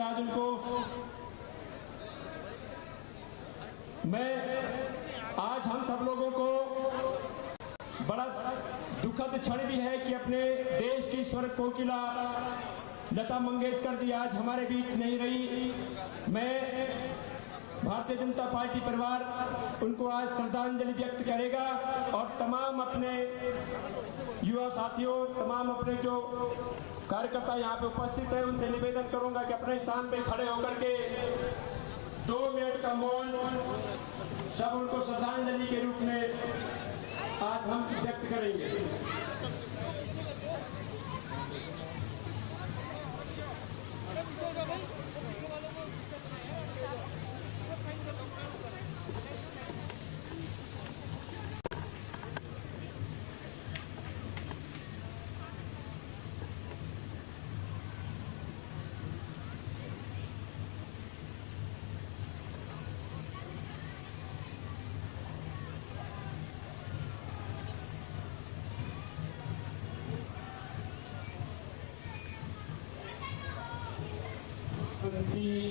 से आज उनको आज हम सब लोगों को बड़ा दुखद क्षण भी है कि अपने देश की स्वर कोकिला लता मंगेशकर जी आज हमारे बीच नहीं रही। मैं भारतीय जनता पार्टी परिवार उनको आज श्रद्धांजलि व्यक्त करेगा और तमाम अपने युवा साथियों, तमाम अपने जो कार्यकर्ता यहाँ पे उपस्थित है, उनसे निवेदन करूंगा कि अपने स्थान पे खड़े होकर के 2 मिनट का मौन सब उनको श्रद्धांजलि के रूप में आज हम व्यक्त करेंगे।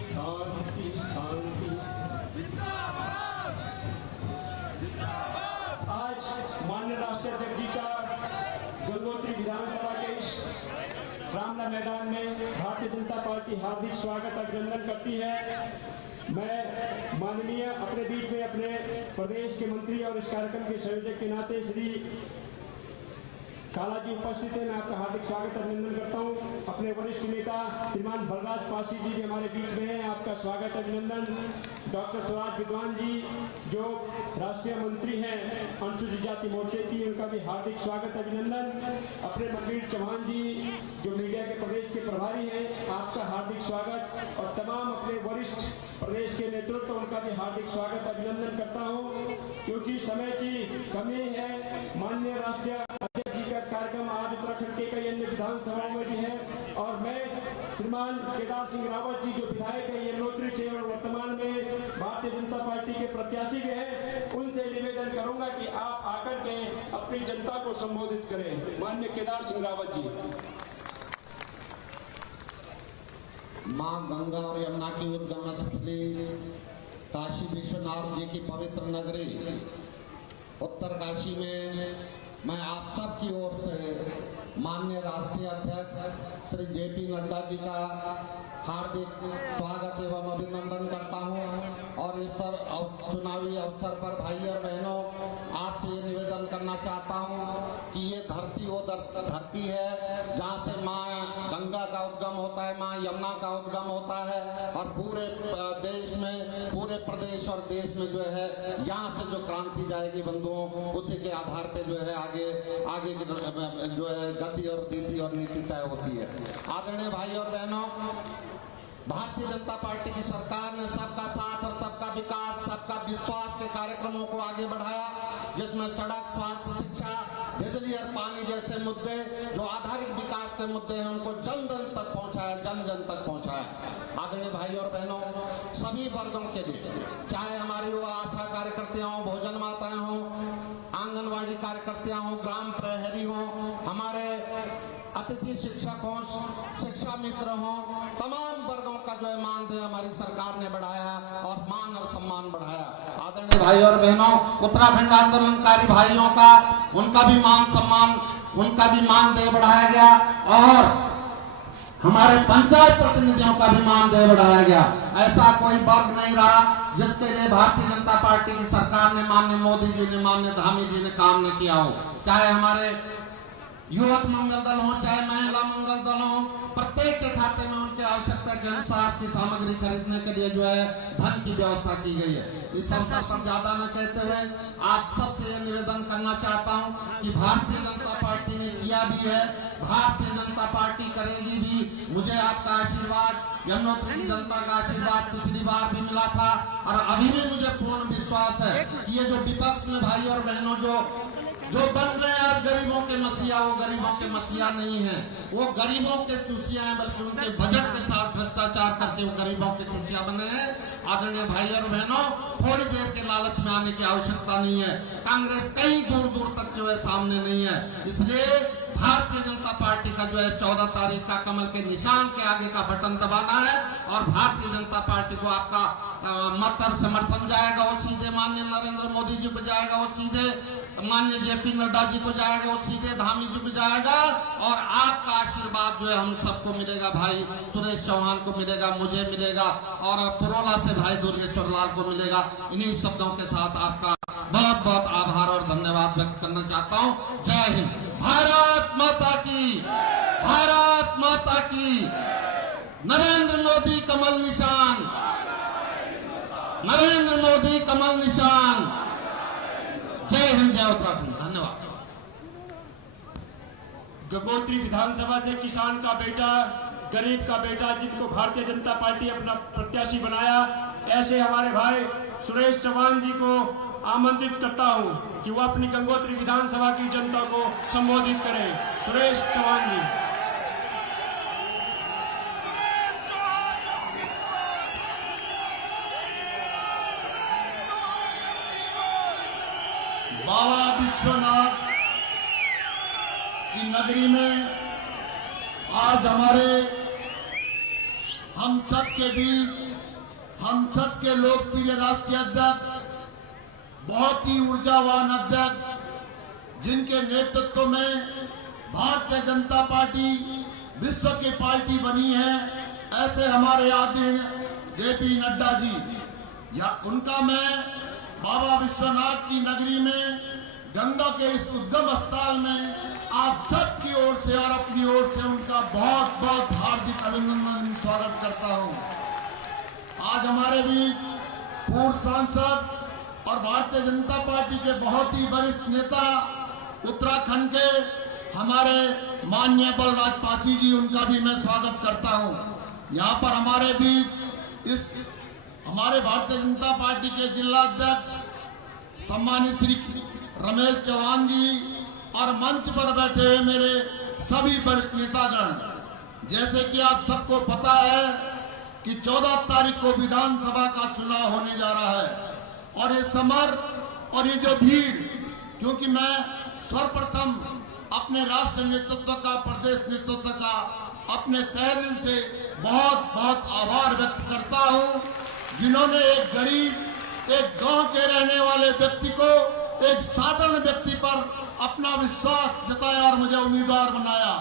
शांति शांति। आज माननीय राष्ट्रीय अध्यक्ष जी का गंगोत्री विधानसभा के इस रामला मैदान में भारतीय जनता पार्टी हार्दिक स्वागत अभिनंदन करती है। मैं माननीय अपने बीच में अपने प्रदेश के मंत्री और इस कार्यक्रम के संयोजक के नाते श्री काला जी उपस्थित है, मैं आपका हार्दिक स्वागत अभिनंदन करता हूं। अपने वरिष्ठ नेता श्रीमान बलराज पासी जी भी हमारे बीच में हैं, आपका स्वागत अभिनंदन। डॉक्टर स्वराज विद्वान जी जो राष्ट्रीय मंत्री हैं अनुसूचित जाति मोर्चे की, उनका भी हार्दिक स्वागत अभिनंदन। अपने मनवीर चौहान जी जो मीडिया के प्रदेश के प्रभारी हैं, आपका हार्दिक स्वागत। और तमाम अपने वरिष्ठ प्रदेश के नेतृत्व, उनका भी हार्दिक स्वागत अभिनंदन करता हूँ। क्योंकि समय की कमी है, माननीय राष्ट्रीय अध्यक्ष जी का कार्यक्रम आज उत्तराखंड के कई अन्य विधानसभाओं में भी है और मैं श्रीमान केदार सिंह रावत जी जो विधायक है यमुनोत्री से और वर्तमान में भारतीय जनता पार्टी के प्रत्याशी भी हैं, उनसे निवेदन करूंगा कि आप आकर के अपनी जनता को संबोधित करें। माननीय केदार सिंह रावत जी। मां गंगा और यमुना की उद्गम स्थली काशी विश्वनाथ जी की पवित्र नगरी उत्तरकाशी में मैं आप सब की ओर से माननीय राष्ट्रीय अध्यक्ष श्री जेपी नड्डा जी का हार्दिक स्वागत एवं अभिनंदन करता हूं। और इस चुनावी अवसर पर भाई और बहनों, आपसे ये निवेदन करना चाहता हूं कि ये धरती वो धरती है जहां से मां गंगा का उद्गम होता है, मां यमुना का उद्गम होता है और पूरे देश में, पूरे प्रदेश और देश में जो है यहाँ से जो क्रांति जाएगी बंधुओं, उसी के आधार पे जो है आगे जो है गति और नीति और नीति तय होती है। आदरणीय भाई और बहनों, भारतीय जनता पार्टी की सरकार ने सबका साथ और सबका विकास, सबका विश्वास के कार्यक्रमों को आगे बढ़ाया, जिसमें सड़क, स्वास्थ्य, शिक्षा, बिजली और पानी जैसे मुद्दे जो आधारित विकास के मुद्दे हैं उनको जन जन तक पहुंचाया, जन जन तक पहुंचाया। आदरणीय भाई और बहनों, सभी वर्गों के लिए, चाहे हमारी वो आशा कार्यकर्ता हों, भोजन माताएं हों, आंगनवाड़ी कार्यकर्ता हों, ग्राम प्रहरी हों, हमारे अतिथि शिक्षक हों, शिक्षा मित्र हों, तमाम वर्गों का जो है मानदेय हमारी सरकार ने बढ़ाया और मान और सम्मान बढ़ाया। आदरणीय भाई और बहनों, उत्तराखंड आंदोलनकारी भाइयों का, उनका भी मान सम्मान, उनका भी मानदेय बढ़ाया गया और हमारे पंचायत प्रतिनिधियों का भी मानदेय बढ़ाया गया। ऐसा कोई वर्ग नहीं रहा जिसके लिए भारतीय जनता पार्टी की सरकार ने, माननीय मोदी जी ने, माननीय धामी जी ने काम न किया हो। चाहे हमारे युवक मंगल दल हो, चाहे महिला मंगल दल हो, प्रत्येक के खाते में उनके आवश्यकता के अनुसार की सामग्री खरीदने के लिए जो है धन की व्यवस्था की गई है। इस अवसर पर ज्यादा न कहते हुए आप सबसे ये निवेदन करना चाहता हूं कि भारतीय जनता पार्टी ने किया भी है, भारतीय जनता पार्टी करेगी भी। मुझे आपका आशीर्वाद, यमुनोत्री जनता का आशीर्वाद पिछली बार भी मिला था और अभी भी मुझे पूर्ण विश्वास है कि ये जो विपक्ष में भाई और बहनों जो बन रहे हैं आज गरीबों के मसीहा, वो गरीबों के मसीहा नहीं है, वो गरीबों के चूसिया हैं, बल्कि उनके बजट के साथ भ्रष्टाचार करके वो गरीबों के चूसिया बने हैं। आदरणीय भाई और बहनों, थोड़ी देर के लालच में आने की आवश्यकता नहीं है। कांग्रेस कहीं दूर दूर तक जो है सामने नहीं है, इसलिए भारतीय जनता पार्टी का जो है 14 तारीख का कमल के निशान के आगे का बटन दबाना है और भारतीय जनता पार्टी को आपका मत और समर्थन जाएगा वो सीधे माननीय नरेंद्र मोदी जी को जाएगा, वो सीधे माननीय जेपी नड्डा जी को जाएगा, वो सीधे धामी जी को जाएगा और आपका आशीर्वाद जो है हम सबको मिलेगा, भाई सुरेश चौहान को मिलेगा, मुझे मिलेगा और पुरोला से भाई दुर्गेश्वर लाल को मिलेगा। इन्हीं शब्दों के साथ आपका बहुत बहुत आभार और धन्यवाद व्यक्त करना चाहता हूँ। जय हिंद, भारत माता की, भारत माता की, नरेंद्र मोदी कमल निशान, नरेंद्र मोदी कमल निशान। जय हिंद, जय उत्तराखंड। धन्यवाद। गंगोत्री विधानसभा से किसान का बेटा, गरीब का बेटा, जिनको भारतीय जनता पार्टी अपना प्रत्याशी बनाया, ऐसे हमारे भाई सुरेश चौहान जी को आमंत्रित करता हूं कि वो अपनी गंगोत्री विधानसभा की जनता को संबोधित करें। सुरेश चौहान जी। बाबा विश्वनाथ की नगरी में आज हम सब के बीच हम सब के लोकप्रिय राष्ट्रीय अध्यक्ष, बहुत ही ऊर्जावान अध्यक्ष, जिनके नेतृत्व में भारतीय जनता पार्टी विश्व की पार्टी बनी है, ऐसे हमारे आदरणीय जेपी नड्डा जी, या उनका मैं बाबा विश्वनाथ की नगरी में गंगा के इस उद्गम स्थल में आप सबकी ओर से और अपनी ओर से उनका बहुत बहुत हार्दिक अभिनंदन स्वागत करता हूं। आज हमारे बीच पूर्व सांसद और भारतीय जनता पार्टी के बहुत ही वरिष्ठ नेता उत्तराखंड के हमारे माननीय बलराज पासी जी, उनका भी मैं स्वागत करता हूं। यहाँ पर हमारे बीच इस हमारे भारतीय जनता पार्टी के जिला अध्यक्ष सम्मानित श्री रमेश चौहान जी और मंच पर बैठे हुए मेरे सभी वरिष्ठ नेतागण, जैसे कि आप सबको पता है कि 14 तारीख को विधानसभा का चुनाव होने जा रहा है और ये समर और ये जो भीड़, क्योंकि मैं सर्वप्रथम अपने राष्ट्र नेतृत्व का, प्रदेश नेतृत्व का अपने तहे दिल से बहुत बहुत आभार व्यक्त करता हूं, जिन्होंने एक गरीब, एक गांव के रहने वाले व्यक्ति को, एक साधारण व्यक्ति पर अपना विश्वास जताया और मुझे उम्मीदवार बनाया।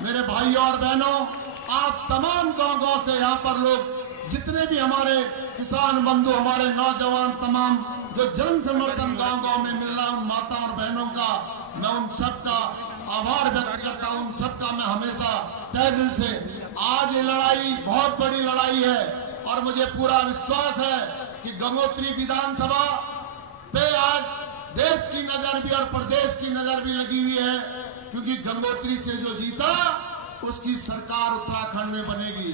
मेरे भाइयों और बहनों, आप तमाम गांव-गांव से यहाँ पर लोग, जितने भी हमारे किसान बंधु, हमारे नौजवान, तमाम जो जन समर्थन गांव-गांव में मिल रहा है, उन माता और बहनों का मैं उन सबका आभार व्यक्त करता हूं, उन सबका मैं हमेशा तहे दिल से। आज ये लड़ाई बहुत बड़ी लड़ाई है और मुझे पूरा विश्वास है कि गंगोत्री विधानसभा पे आज देश की नजर भी और प्रदेश की नजर भी लगी हुई है, क्योंकि गंगोत्री से जो जीता उसकी सरकार उत्तराखंड में बनेगी।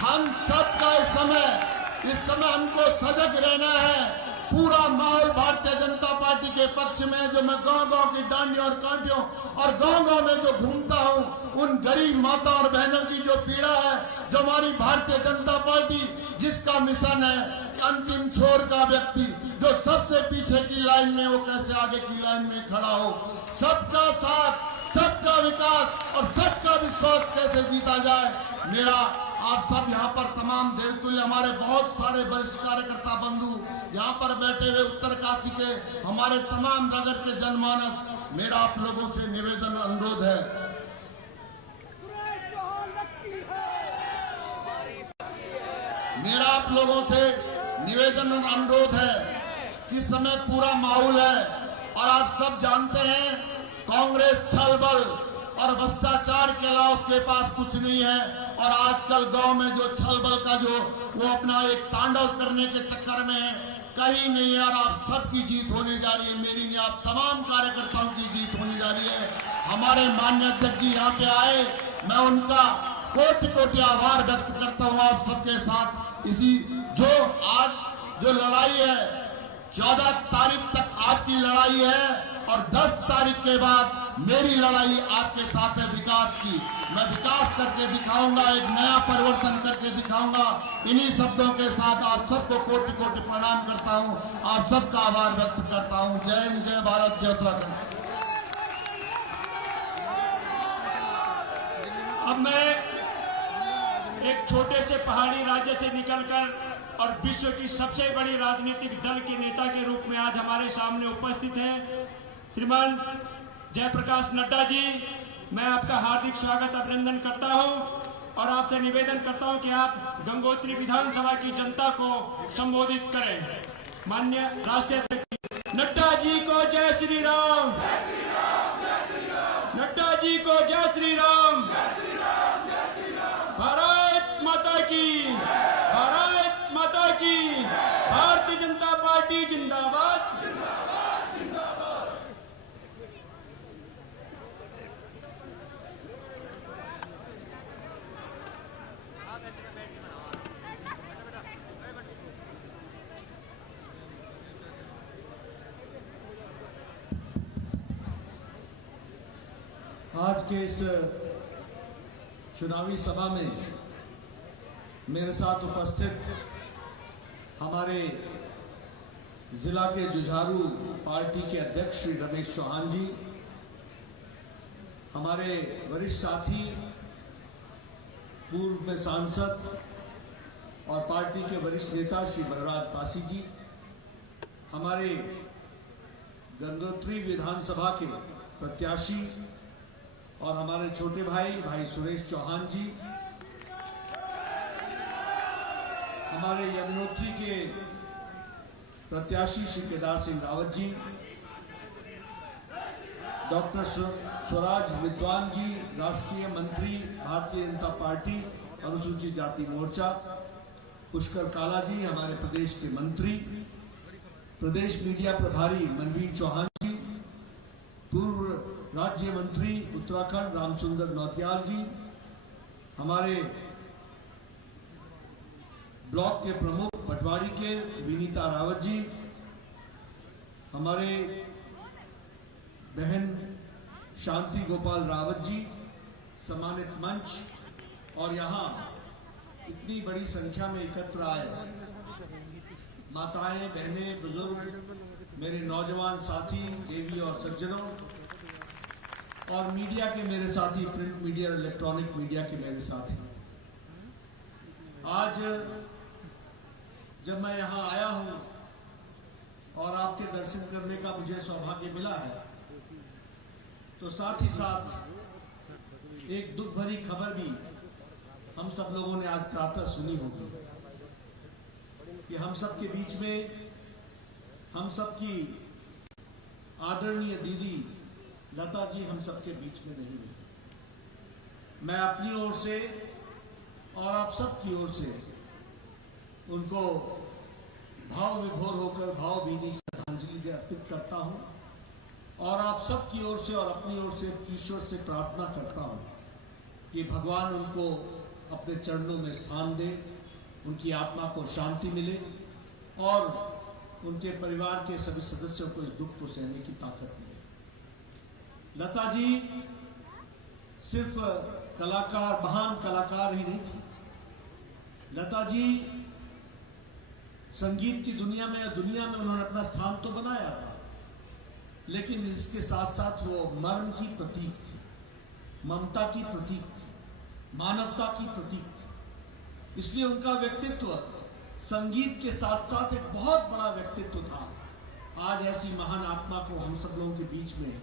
हम सबका इस समय हमको सजग रहना है। पूरा माहौल भारतीय जनता पार्टी के पक्ष में, जो मैं गांव-गांव की डांडियों और कांटियों और गांव-गांव में जो घूमता हूं, उन गरीब माता और बहनों की जो पीड़ा है, जो हमारी भारतीय जनता पार्टी जिसका मिशन है कि अंतिम छोर का व्यक्ति जो सबसे पीछे की लाइन में, वो कैसे आगे की लाइन में खड़ा हो, सबका साथ, सबका विकास और सबका विश्वास कैसे जीता जाए। मेरा आप सब यहाँ पर तमाम देवतुल्य हमारे बहुत सारे वरिष्ठ कार्यकर्ता बंधु यहाँ पर बैठे हुए उत्तरकाशी के हमारे तमाम नगर के जनमानस, मेरा आप लोगों से निवेदन अनुरोध है, मेरा आप लोगों से निवेदन अनुरोध है कि समय पूरा माहौल है और आप सब जानते हैं कांग्रेस छलबल और भ्रष्टाचार के अलावा उसके पास कुछ नहीं है। और आजकल गांव में जो छलबल का जो वो अपना एक तांडव करने के चक्कर में कहीं नहीं है और आप सबकी जीत होने जा रही है। मेरी नहीं, आप तमाम कार्यकर्ताओं की जीत होने जा रही है। हमारे माननीय अध्यक्ष जी यहाँ पे आए, मैं उनका कोटि कोटि आभार व्यक्त करता हूँ आप सबके साथ। इसी जो आज जो लड़ाई है 14 तारीख तक आपकी लड़ाई है और 10 तारीख के बाद मेरी लड़ाई आपके साथ है विकास की। मैं विकास करके दिखाऊंगा, एक नया परिवर्तन करके दिखाऊंगा। इन्हीं शब्दों के साथ आप सबको कोटि कोटि प्रणाम करता हूं, आप सबका आभार व्यक्त करता हूं। जय हिंद, जय भारत, जय उत्तराखंड। अब मैं एक छोटे से पहाड़ी राज्य से निकलकर और विश्व की सबसे बड़ी राजनीतिक दल के नेता के रूप में आज हमारे सामने उपस्थित हैं श्रीमान जयप्रकाश नड्डा जी। मैं आपका हार्दिक स्वागत अभिनंदन करता हूं और आपसे निवेदन करता हूं कि आप गंगोत्री विधानसभा की जनता को संबोधित करें। माननीय राष्ट्रीय अध्यक्ष नड्डा जी को जय श्री राम। नड्डा जी को जय श्री राम। भारत माता की, भारत माता की, भारतीय जनता पार्टी जिंदाबाद। आज के इस चुनावी सभा में मेरे साथ उपस्थित हमारे जिला के जुझारू पार्टी के अध्यक्ष श्री रमेश चौहान जी, हमारे वरिष्ठ साथी पूर्व में सांसद और पार्टी के वरिष्ठ नेता श्री बलराज पासी जी, हमारे गंगोत्री विधानसभा के प्रत्याशी और हमारे छोटे भाई सुरेश चौहान जी, हमारे यमुनोत्री के प्रत्याशी श्री केदार सिंह रावत जी, डॉक्टर स्वराज विद्वान जी, राष्ट्रीय मंत्री भारतीय जनता पार्टी अनुसूचित जाति मोर्चा, पुष्कर काला जी, हमारे प्रदेश के मंत्री, प्रदेश मीडिया प्रभारी मनवीर चौहान जी, पूर्व राज्य मंत्री उत्तराखंड रामसुंदर नौतियाल जी, हमारे ब्लॉक के प्रमुख पटवारी के विनीता रावत जी, हमारे बहन शांति गोपाल रावत जी, सम्मानित मंच और यहाँ इतनी बड़ी संख्या में एकत्र आए माताएं, बहनें, बुजुर्ग, मेरे नौजवान साथी, देवी और सज्जनों और मीडिया के मेरे साथी, प्रिंट मीडिया और इलेक्ट्रॉनिक मीडिया के मेरे साथी, आज जब मैं यहाँ आया हूँ और आपके दर्शन करने का मुझे सौभाग्य मिला है, तो साथ ही साथ एक दुख भरी खबर भी हम सब लोगों ने आज प्रातः सुनी होगी कि हम सब के बीच में हम सब की आदरणीय दीदी लता जी हम सबके बीच में नहीं है। मैं अपनी ओर से और आप सब की ओर से उनको भाव विभोर होकर भावभीनी श्रद्धांजलि अर्पित करता हूं और आप सब की ओर से और अपनी ओर से ईश्वर से प्रार्थना करता हूं कि भगवान उनको अपने चरणों में स्थान दे, उनकी आत्मा को शांति मिले और उनके परिवार के सभी सदस्यों को इस दुख को सहने की ताकत मिले। लता जी सिर्फ कलाकार, महान कलाकार ही नहीं थी। लता जी संगीत की दुनिया में उन्होंने अपना स्थान तो बनाया था, लेकिन इसके साथ साथ वो मर्म की प्रतीक थी, ममता की प्रतीक थी, मानवता की प्रतीक थी। इसलिए उनका व्यक्तित्व संगीत के साथ साथ एक बहुत बड़ा व्यक्तित्व था। आज ऐसी महान आत्मा को हम सब लोगों के बीच में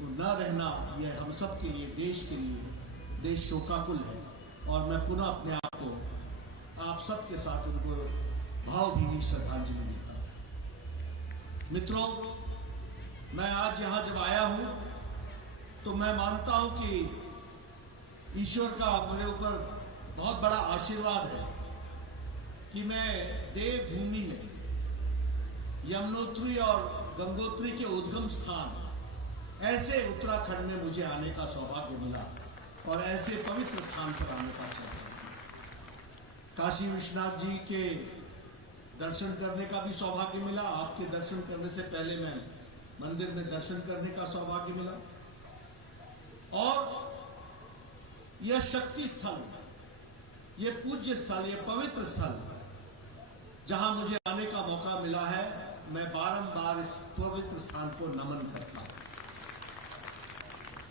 न रहना, यह हम सब के लिए, देश के लिए, देश शोकाकुल है और मैं पुनः अपने आप को आप सब के साथ उनको भावभीनी श्रद्धांजलि देता हूं। मित्रों, मैं आज यहाँ जब आया हूं तो मैं मानता हूं कि ईश्वर का मेरे ऊपर बहुत बड़ा आशीर्वाद है कि मैं देवभूमि में यमुनोत्री और गंगोत्री के उद्गम स्थान ऐसे उत्तराखंड में मुझे आने का सौभाग्य मिला और ऐसे पवित्र स्थान पर आने का सौभाग्य मिला। काशी विश्वनाथ जी के दर्शन करने का भी सौभाग्य मिला। आपके दर्शन करने से पहले मैं मंदिर में दर्शन करने का सौभाग्य मिला और यह शक्ति स्थल, ये पूज्य स्थल, ये पवित्र स्थल जहां मुझे आने का मौका मिला है, मैं बारंबार इस पवित्र स्थान को नमन करता हूं।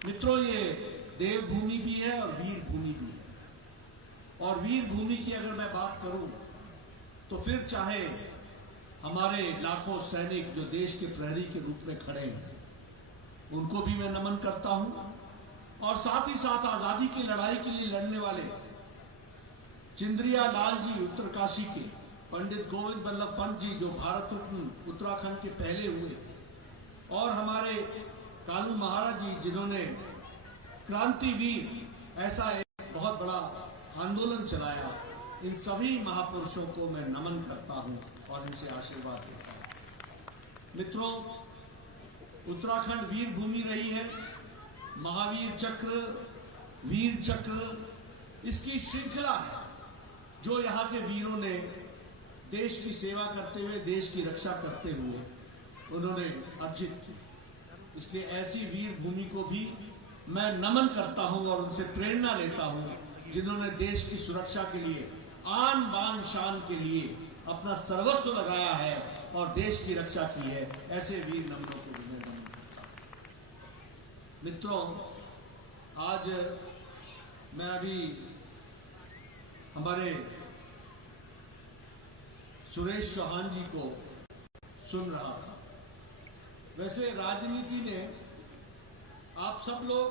मित्रों, ये देवभूमि भी है और वीर भूमि भी है। और वीर भूमि की अगर मैं बात करूं तो फिर चाहे हमारे लाखों सैनिक जो देश के प्रहरी के रूप में खड़े हैं, उनको भी मैं नमन करता हूं। और साथ ही साथ आजादी की लड़ाई के लिए लड़ने वाले चिंद्रिया लाल जी उत्तरकाशी के, पंडित गोविंद बल्लभ पंत जी जो भारत रत्न उत्तराखंड के पहले हुए, और हमारे कानू महाराज जी जिन्होंने क्रांतिवीर ऐसा एक बहुत बड़ा आंदोलन चलाया, इन सभी महापुरुषों को मैं नमन करता हूं और इनसे आशीर्वाद देता हूं। मित्रों, उत्तराखंड वीर भूमि रही है। महावीर चक्र, वीर चक्र इसकी श्रृंखला है जो यहाँ के वीरों ने देश की सेवा करते हुए, देश की रक्षा करते हुए उन्होंने अर्जित की। इसलिए ऐसी वीर भूमि को भी मैं नमन करता हूं और उनसे प्रेरणा लेता हूं जिन्होंने देश की सुरक्षा के लिए, आन बान शान के लिए अपना सर्वस्व लगाया है और देश की रक्षा की है। ऐसे वीर नमनों को भी मैं नमन करता हूं। मित्रों, आज मैं अभी हमारे सुरेश चौहान जी को सुन रहा था। वैसे राजनीति में आप सब लोग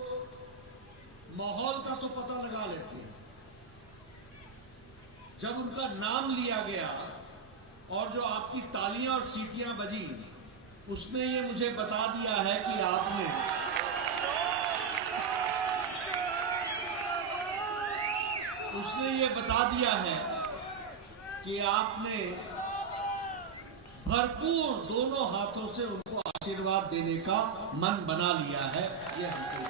माहौल का तो पता लगा लेते हैं। जब उनका नाम लिया गया और जो आपकी तालियां और सीटियां बजी, उसने ये मुझे बता दिया है कि आपने भरपूर दोनों हाथों से उनको आशीर्वाद देने का मन बना लिया है। ये हमको,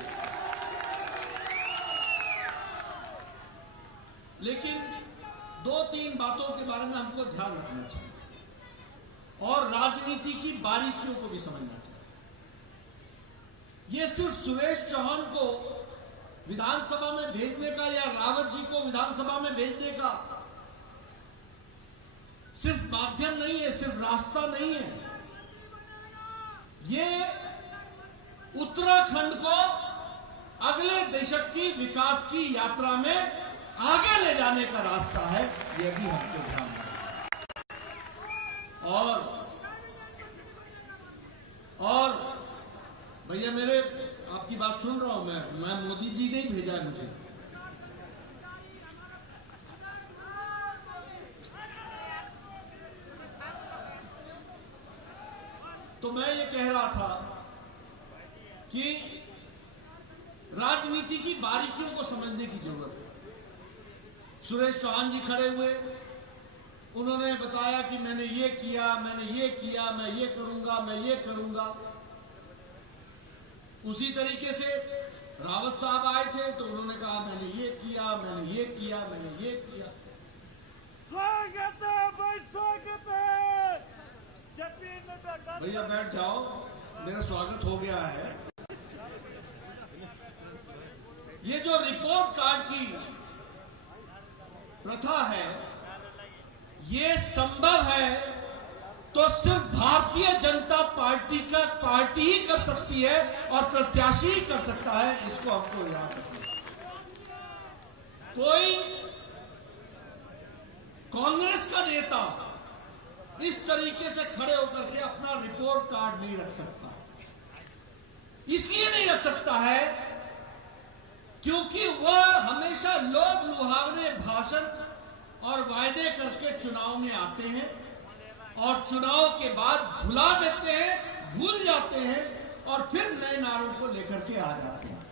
लेकिन दो तीन बातों के बारे में हमको ध्यान रखना चाहिए और राजनीति की बारीकियों को भी समझना चाहिए। ये सिर्फ सुरेश चौहान को विधानसभा में भेजने का या रावत जी को विधानसभा में भेजने का सिर्फ माध्यम नहीं है, सिर्फ रास्ता नहीं है। ये उत्तराखंड को अगले दशक की विकास की यात्रा में आगे ले जाने का रास्ता है। यह भी हमको ध्यान रखना। और भैया, मेरे आपकी बात सुन रहा हूं मैं मोदी जी ने ही भेजा है मुझे। तो मैं ये कह रहा था कि राजनीति की बारीकियों को समझने की जरूरत है। सुरेश चौहान जी खड़े हुए, उन्होंने बताया कि मैंने ये किया, मैंने ये किया, मैं ये करूंगा, मैं ये करूंगा। उसी तरीके से रावत साहब आए थे तो उन्होंने कहा मैंने ये किया, मैंने ये किया, मैंने ये किया। स्वागत है भाई, स्वागत है। भैया बैठ जाओ, मेरा स्वागत हो गया है। ये जो रिपोर्ट कार्ड की प्रथा है, ये संभव है तो सिर्फ भारतीय जनता पार्टी ही कर सकती है और प्रत्याशी ही कर सकता है। इसको हमको याद रखना। कोई कांग्रेस का नेता इस तरीके से खड़े होकर के अपना रिपोर्ट कार्ड नहीं रख सकता। इसलिए नहीं रख सकता है क्योंकि वह हमेशा लोभ लुभावने भाषण और वायदे करके चुनाव में आते हैं और चुनाव के बाद भुला देते हैं, भूल जाते हैं और फिर नए नारों को लेकर के आ जाते हैं।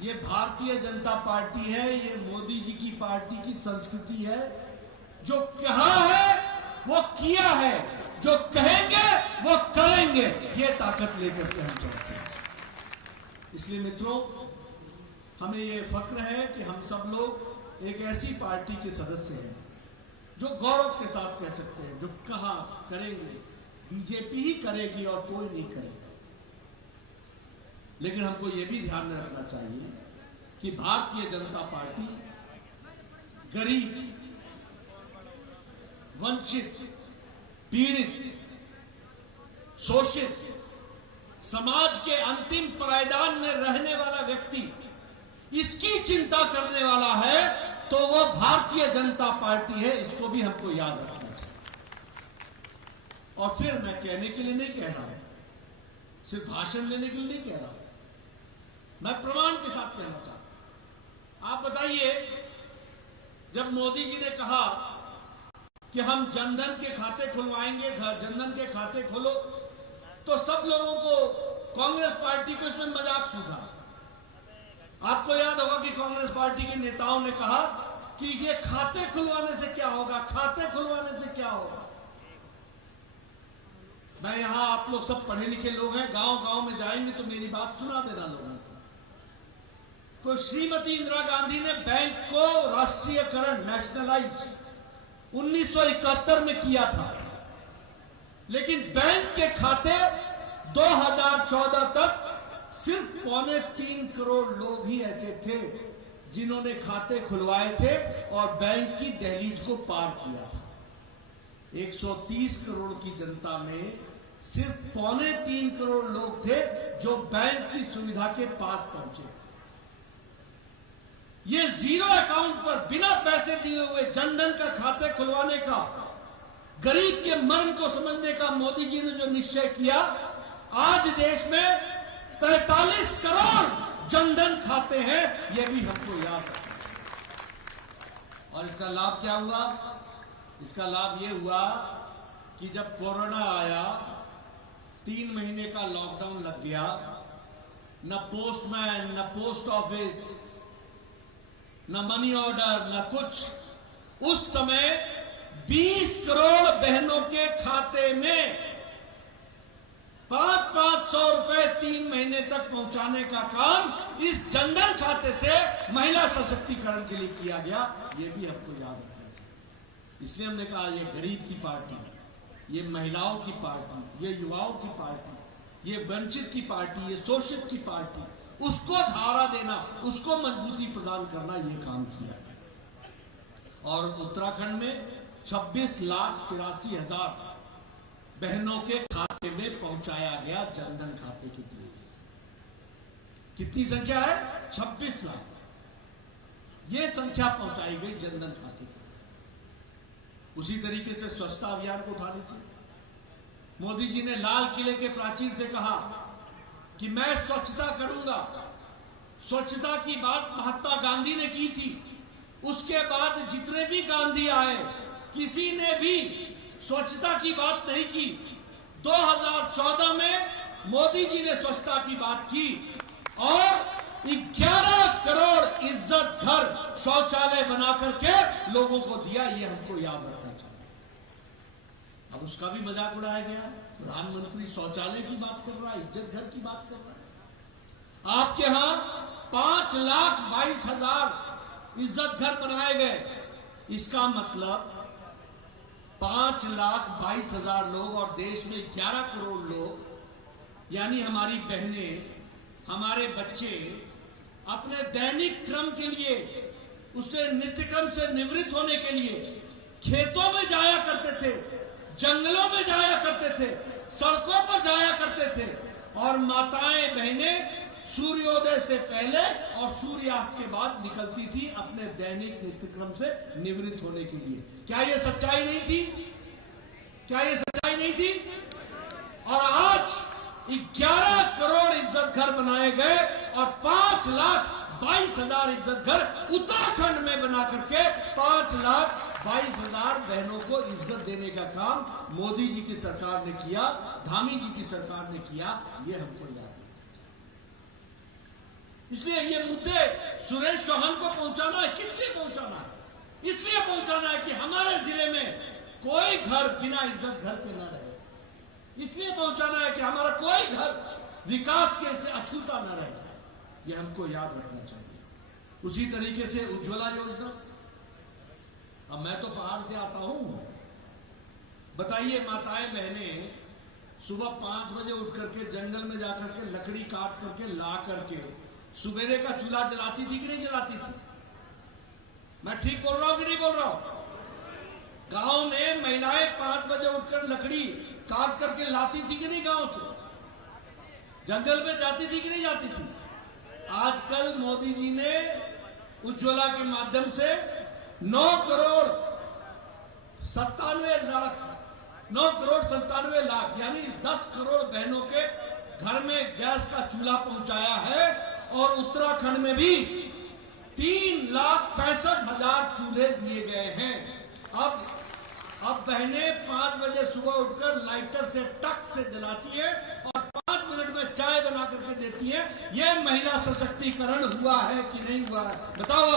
ये भारतीय जनता पार्टी है, ये मोदी जी की पार्टी की संस्कृति है। जो कहा है वो किया है, जो कहेंगे वो करेंगे, ये ताकत लेकर के हम चलते हैं। इसलिए मित्रों, हमें ये फक्र है कि हम सब लोग एक ऐसी पार्टी के सदस्य हैं जो गौरव के साथ कह सकते हैं, जो कहा करेंगे, बीजेपी ही करेगी और कोई नहीं करेगा। लेकिन हमको ये भी ध्यान में रखना चाहिए कि भारतीय जनता पार्टी गरीब, वंचित, पीड़ित, शोषित, समाज के अंतिम पायदान में रहने वाला व्यक्ति इसकी चिंता करने वाला है तो वो भारतीय जनता पार्टी है, इसको भी हमको याद रखना चाहिए। और फिर मैं कहने के लिए नहीं कह रहा हूं, सिर्फ भाषण लेने के लिए नहीं कह रहा हूं, मैं प्रमाण के साथ कहना चाहता हूं। आप बताइए, जब मोदी जी ने कहा कि हम जनधन के खाते खुलवाएंगे, जनधन के खाते खोलो, तो सब लोगों को, कांग्रेस पार्टी को इसमें मजाक सूझा। आपको याद होगा कि कांग्रेस पार्टी के नेताओं ने कहा कि ये खाते खुलवाने से क्या होगा, खाते खुलवाने से क्या होगा। मैं यहां, आप लोग सब पढ़े लिखे लोग हैं, गांव गांव में जाएंगे तो मेरी बात सुना देना लोगों को। तो श्रीमती इंदिरा गांधी ने बैंक को राष्ट्रीयकरण, नेशनलाइज 1971 में किया था, लेकिन बैंक के खाते 2014 तक सिर्फ 3.25 करोड़ लोग ही ऐसे थे जिन्होंने खाते खुलवाए थे और बैंक की दहलीज को पार किया था। 130 करोड़ की जनता में सिर्फ 3.25 करोड़ लोग थे जो बैंक की सुविधा के पास पहुंचे। ये जीरो अकाउंट पर बिना पैसे दिए हुए जनधन का खाते खुलवाने का, गरीब के मर्म को समझने का मोदी जी ने जो निश्चय किया, आज देश में 45 करोड़ जनधन खाते हैं, यह भी हमको याद रखना। और इसका लाभ क्या हुआ? इसका लाभ यह हुआ कि जब कोरोना आया, 3 महीने का लॉकडाउन लग गया, न पोस्टमैन, न पोस्ट ऑफिस, न मनी ऑर्डर, न कुछ। उस समय 20 करोड़ बहनों के खाते में 500 रुपए 3 महीने तक पहुंचाने का काम इस जनधन खाते से महिला सशक्तिकरण के लिए किया गया। ये भी हमको याद रखना चाहिए। इसलिए हमने कहा ये गरीब की पार्टी, ये महिलाओं की पार्टी, ये युवाओं की पार्टी, ये वंचित की पार्टी, ये शोषित की पार्टी, उसको धारा देना, उसको मजबूती प्रदान करना, ये काम किया गया। और उत्तराखंड में 26,83,000 बहनों के खाते में पहुंचाया गया जनधन खाते के जरिए से। कितनी संख्या है? 26 लाख। ये संख्या पहुंचाई गई जनधन खाते की। उसी तरीके से स्वच्छता अभियान को उठा लीजिए। मोदी जी ने लाल किले के प्राचीर से कहा कि मैं स्वच्छता करूंगा। स्वच्छता की बात महात्मा गांधी ने की थी। उसके बाद जितने भी गांधी आए, किसी ने भी स्वच्छता की बात नहीं की। 2014 में मोदी जी ने स्वच्छता की बात की और 11 करोड़ इज्जत घर शौचालय बना करके लोगों को दिया। ये हमको याद रखना चाहिए। अब उसका भी मजाक उड़ाया गया। प्रधानमंत्री शौचालय की बात कर रहा है, इज्जत घर की बात कर रहा है। आपके यहां 5,22,000 इज्जत घर बनाए गए। इसका मतलब 5,22,000 लोग और देश में 11 करोड़ लोग, यानी हमारी बहनें, हमारे बच्चे अपने दैनिक क्रम के लिए, उससे नित्यक्रम से निवृत्त होने के लिए खेतों में जाया करते थे, जंगलों में जाया करते थे, सड़कों पर जाया करते थे। और माताएं बहनें सूर्योदय से पहले और सूर्यास्त के बाद निकलती थी अपने दैनिक नित्यक्रम से निवृत्त होने के लिए। क्या ये सच्चाई नहीं थी? क्या ये सच्चाई नहीं थी? और आज 11 करोड़ इज्जत घर बनाए गए और 5,22,000 इज्जत घर उत्तराखंड में बना करके 5,22,000 बहनों को इज्जत देने का काम मोदी जी की सरकार ने किया, धामी जी की सरकार ने किया। ये हमको याद है। इसलिए ये मुद्दे सुरेश चौहान को पहुंचाना है। किसलिए पहुंचाना है? इसलिए पहुंचाना है कि हमारे जिले में कोई घर बिना इज्जत घर के न रहे। इसलिए पहुंचाना है कि हमारा कोई घर विकास के से अछूता न रह जाए। ये हमको याद रखना चाहिए। उसी तरीके से उज्ज्वला योजना। अब मैं तो पहाड़ से आता हूं। बताइए, माताएं बहनें सुबह 5 बजे उठ करके जंगल में जाकर के लकड़ी काट करके ला करके सुबेरे का चूल्हा जलाती थी कि नहीं जलाती थी? मैं ठीक बोल रहा हूं कि नहीं बोल रहा हूं? गांव में महिलाएं 5 बजे उठकर लकड़ी काट करके लाती थी कि नहीं? गांव से जंगल में जाती थी कि नहीं जाती थी? आजकल मोदी जी ने उज्ज्वला के माध्यम से 9 करोड़ 97 लाख यानी 10 करोड़ बहनों के घर में गैस का चूल्हा पहुंचाया है। और उत्तराखंड में भी 3,65,000 चूल्हे दिए गए हैं। अब बहनें 5 बजे सुबह उठकर लाइटर से टक से जलाती है और 5 मिनट में चाय बना करके देती है। यह महिला सशक्तिकरण हुआ है कि नहीं हुआ है? बताओ,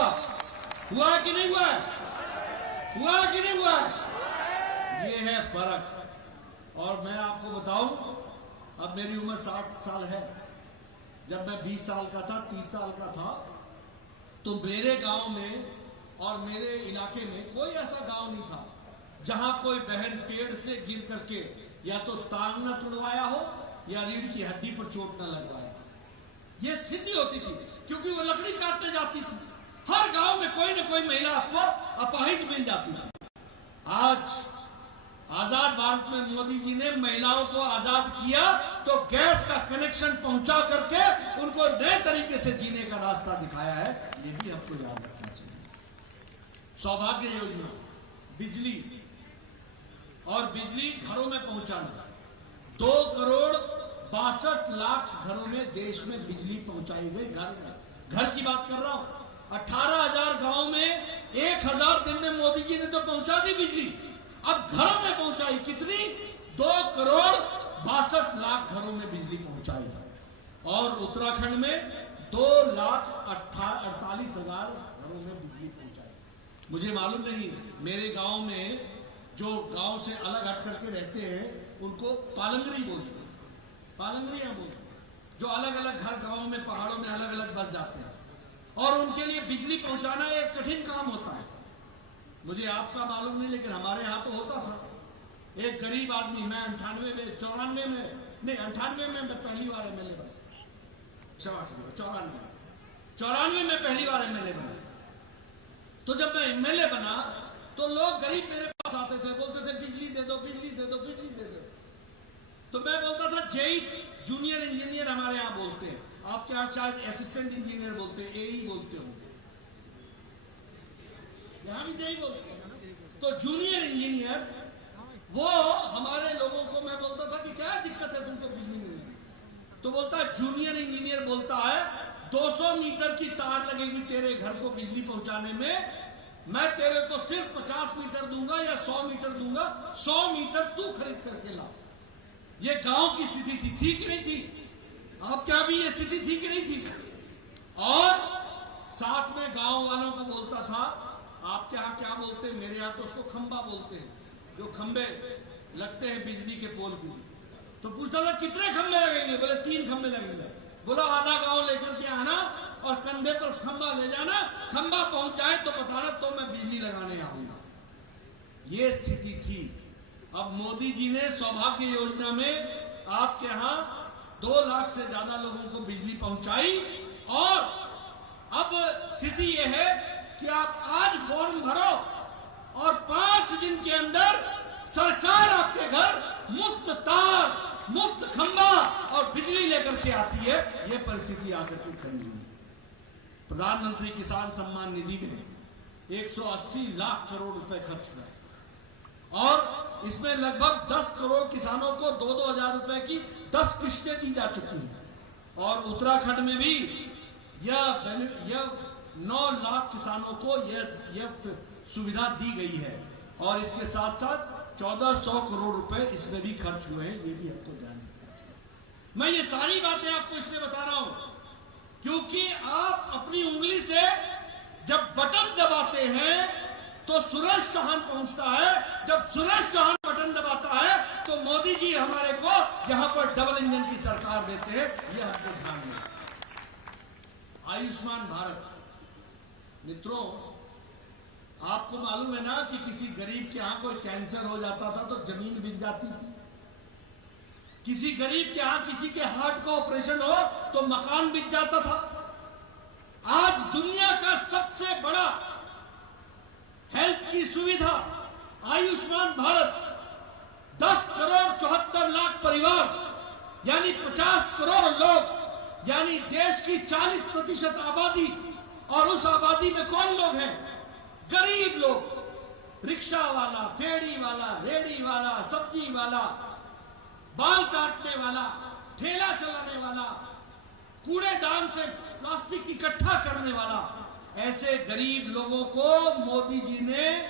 हुआ है कि नहीं हुआ है? हुआ है कि नहीं हुआ है? ये है फर्क। और मैं आपको बताऊं, अब मेरी उम्र 60 साल है। जब मैं 20 साल का था, 30 साल का था, तो मेरे गांव में और मेरे इलाके में कोई ऐसा गांव नहीं था जहां कोई बहन पेड़ से गिर करके या तो टांग न तुड़वाया हो या रीढ़ की हड्डी पर चोट न लगवाया। ये स्थिति होती थी क्योंकि वो लकड़ी काटने जाती थी। हर गांव में कोई न कोई महिला आपको अपाहिज मिल जाती थी। आज आजाद भारत में मोदी जी ने महिलाओं को आजाद किया तो गैस का कनेक्शन पहुंचा करके उनको नए तरीके से जीने का रास्ता दिखाया है। ये भी आपको याद रखना चाहिए। सौभाग्य योजना, बिजली और बिजली घरों में पहुंचाना, 2 करोड़ 62 लाख घरों में देश में बिजली पहुंचाई गई। घर की बात कर रहा हूं। 18,000 गांव में 1,000 दिन में मोदी जी ने तो पहुंचा दी बिजली। अब घरों में पहुंचाई कितनी? 2 करोड़ 62 लाख घरों में बिजली पहुंचाई है। और उत्तराखंड में 2,48,000 घरों में बिजली पहुंचाई। मुझे मालूम नहीं, मेरे गांव में जो गांव से अलग हट करके रहते हैं उनको पालंगरी बोलते हैं, पालंगरियां बोलते हैं, जो अलग अलग घर गांवों में पहाड़ों में अलग अलग बस जाते हैं और उनके लिए बिजली पहुंचाना एक कठिन काम होता है। मुझे आपका मालूम नहीं, लेकिन हमारे यहां तो होता था। एक गरीब आदमी, मैं 98 में 94 में मैं पहली बार एमएलए बना। 94 में पहली बार एमएलए बना। तो जब मैं एमएलए बना तो लोग गरीब मेरे पास आते थे, बोलते थे बिजली दे दो, बिजली दे दो, बिजली दे दो। तो मैं बोलता था जेई जूनियर इंजीनियर हमारे यहां बोलते हैं, आपके यहां शायद असिस्टेंट इंजीनियर बोलते हैं, एई बोलते होंगे, यहां भी जेई बोलते हैं। तो जूनियर इंजीनियर वो हमारे लोगों को, मैं बोलता था कि क्या दिक्कत है तुमको बिजली मिलने? तो बोलता है, जूनियर इंजीनियर बोलता है 200 मीटर की तार लगेगी तेरे घर को बिजली पहुंचाने में, मैं तेरे को सिर्फ 50 मीटर दूंगा या 100 मीटर दूंगा, 100 मीटर तू खरीद करके ला। ये गांव की स्थिति थी कि नहीं थी? आप क्या भी ये स्थिति थी कि नहीं थी? और साथ में गांव वालों को बोलता था, आपके यहां क्या बोलते हैं, मेरे यहां तो उसको खंबा बोलते हैं, जो खंबे लगते हैं बिजली के पोल के। तो पूछता था कितने खंबे लगेंगे? बोले 3 खंबे लगेंगे। बोला आधा गांव लेकर के आना और कंधे पर खंबा ले जाना, खंबा पहुंच जाए तो बताना, तो मैं बिजली लगाने आऊंगा। ये स्थिति थी। अब मोदी जी ने सौभाग्य योजना में आपके यहां 2 लाख से ज्यादा लोगों को बिजली पहुंचाई। और अब स्थिति यह है कि आप आज फॉर्म भरो और 5 दिन के अंदर सरकार आपके घर मुफ्त तार, मुफ्त खंबा और बिजली लेकर के आती है। यह परिस्थिति आकर के खड़ी हुई। प्रधानमंत्री किसान सम्मान निधि में 180 लाख करोड़ रुपए खर्च हुए और इसमें लगभग 10 करोड़ किसानों को 2-2 हजार रुपए की 10 किस्तें दी जा चुकी हैं। और उत्तराखंड में भी यह 9 लाख किसानों को यह सुविधा दी गई है। और इसके साथ साथ 1400 करोड़ रुपए इसमें भी खर्च हुए हैं। ये भी आपको ध्यान रखना चाहिए। मैं ये सारी बातें आपको इसलिए बता रहा हूं क्योंकि आप अपनी उंगली से जब बटन दबाते हैं तो सुरेश चौहान पहुंचता है, जब सुरेश चौहान बटन दबाता है तो मोदी जी हमारे को यहां पर डबल इंजन की सरकार देते हैं। यह आपको ध्यान में। आयुष्मान भारत, मित्रों आपको मालूम है ना कि किसी गरीब के यहां कोई कैंसर हो जाता था तो जमीन बिक जाती थी। किसी गरीब के यहां किसी के हार्ट का ऑपरेशन हो तो मकान बिक जाता था। आज दुनिया का सबसे बड़ा हेल्थ की सुविधा आयुष्मान भारत, 10 करोड़ 74 लाख परिवार यानी 50 करोड़ लोग यानी देश की 40% आबादी, और उस आबादी में कौन लोग हैं? गरीब लोग, रिक्शा वाला, फेड़ी वाला, रेड़ी वाला, सब्जी वाला, बाल काटने वाला, ठेला चलाने वाला, कूड़ेदान से प्लास्टिक इकट्ठा करने वाला, ऐसे गरीब लोगों को मोदी जी ने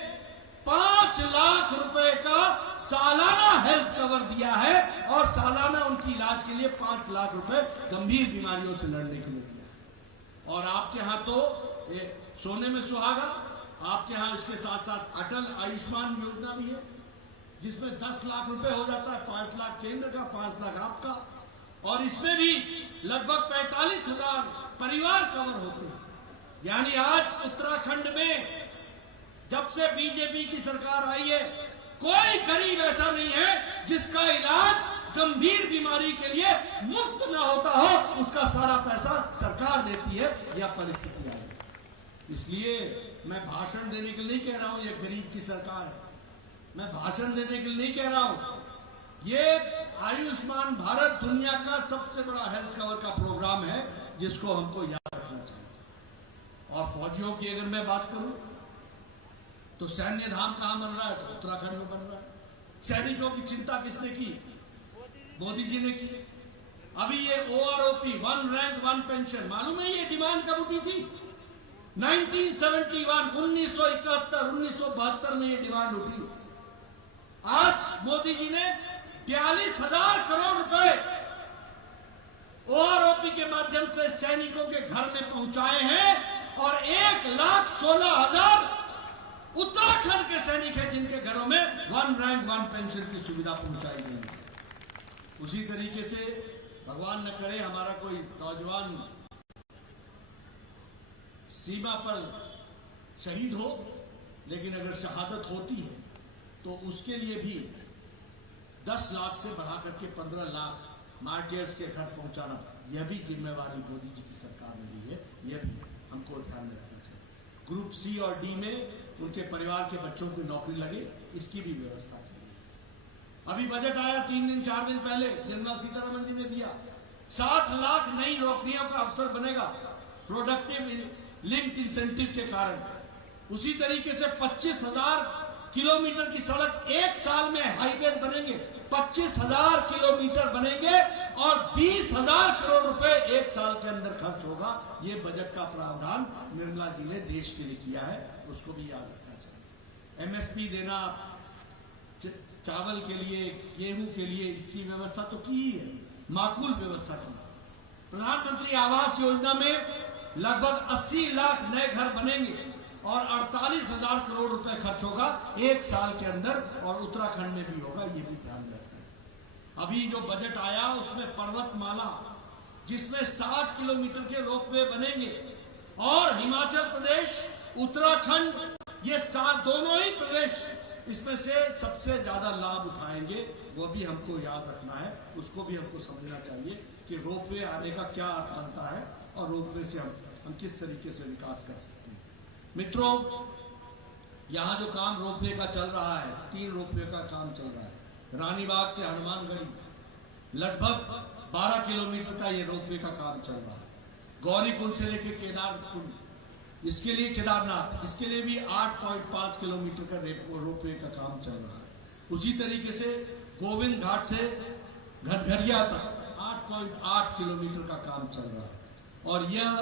5 लाख रुपए का सालाना हेल्थ कवर दिया है, और सालाना उनकी इलाज के लिए 5 लाख रुपए गंभीर बीमारियों से लड़ने के लिए दिया है। और आपके यहां तो सोने में सुहागा, आपके यहां इसके साथ साथ अटल आयुष्मान योजना भी है, जिसमें 10 लाख रुपए हो जाता है, 5 लाख केंद्र का, 5 लाख आपका, और इसमें भी लगभग 45,000 परिवार कवर होते हैं। यानी आज उत्तराखंड में जब से बीजेपी की सरकार आई है, कोई गरीब ऐसा नहीं है जिसका इलाज गंभीर बीमारी के लिए मुफ्त न होता हो, उसका सारा पैसा सरकार देती है, यह परिस्थिति आई है। इसलिए मैं भाषण देने के लिए नहीं कह रहा हूं ये गरीब की सरकार है, मैं भाषण देने के लिए नहीं कह रहा हूं। ये आयुष्मान भारत दुनिया का सबसे बड़ा हेल्थ कवर का प्रोग्राम है, जिसको हमको याद रखना चाहिए। और फौजियों की अगर मैं बात करूं तो सैन्य धाम कहां बन रहा है? तो उत्तराखंड में बन रहा है। सैनिकों की चिंता किसने की? मोदी जी ने की। अभी ये OROP, 1 रैंक 1 पेंशन, मालूम है ये डिमांड कब उठी थी? 1971, 1971, 1972 में ये डिमांड उठी। आज मोदी जी ने 42,000 करोड़ रुपए OROP के माध्यम से सैनिकों के घर में पहुंचाए हैं, और 1,16,000 उत्तराखंड के सैनिक हैं जिनके घरों में 1 रैंक 1 पेंशन की सुविधा पहुंचाई गई है। उसी तरीके से भगवान न करे हमारा कोई नौजवान सीमा पर शहीद हो, लेकिन अगर शहादत होती है तो उसके लिए भी 10 लाख से बढ़ा करके 15 लाख मार्टियर्स के घर पहुंचाना, यह भी जिम्मेवारी मोदी जी की सरकार ने ली है, यह भी हमको ध्यान में रखना चाहिए। ग्रुप C और D में उनके परिवार के बच्चों की नौकरी लगे, इसकी भी व्यवस्था की है। अभी बजट आया 3 दिन 4 दिन पहले, निर्मला सीतारमण जी ने दिया 60 लाख नई नौकरियों का अवसर बनेगा प्रोडक्टिव लिंक्ड इंसेंटिव के कारण। उसी तरीके से 25,000 किलोमीटर की सड़क एक साल में हाईवे बनेंगे, 25,000 किलोमीटर बनेंगे, और 20,000 करोड़ रुपए एक साल के अंदर खर्च होगा। ये बजट का प्रावधान निर्मला जी ने देश के लिए किया है, उसको भी याद रखना चाहिए। MSP देना चावल के लिए, गेहूं के लिए, इसकी व्यवस्था तो की ही है, माकूल व्यवस्था की। प्रधानमंत्री आवास योजना में लगभग 80 लाख नए घर बनेंगे, और 48,000 करोड़ रुपए खर्च होगा एक साल के अंदर, और उत्तराखंड में भी होगा, ये भी ध्यान रखना है। अभी जो बजट आया उसमें पर्वतमाला, जिसमें 60 किलोमीटर के रोपवे बनेंगे, और हिमाचल प्रदेश, उत्तराखंड, ये दोनों ही प्रदेश इसमें से सबसे ज्यादा लाभ उठाएंगे। वो भी हमको याद रखना है, उसको भी हमको समझना चाहिए कि रोपवे आने का क्या अर्थ बनता है, और रोपवे से हम किस तरीके से विकास कर सकते हैं। मित्रों, यहां जो काम रोपवे का चल रहा है, 3 रोपवे का काम चल रहा है। रानीबाग से हनुमानगढ़ी लगभग 12 किलोमीटर का ये रोपवे का काम चल रहा है। गौरीकुंड से लेके केदारकुंड, इसके लिए केदारनाथ, इसके लिए भी 8.5 किलोमीटर का रोपवे का काम चल रहा है। उसी तरीके से गोविंद घाट से घटघरिया तक 8.8 किलोमीटर का काम चल रहा है। और यह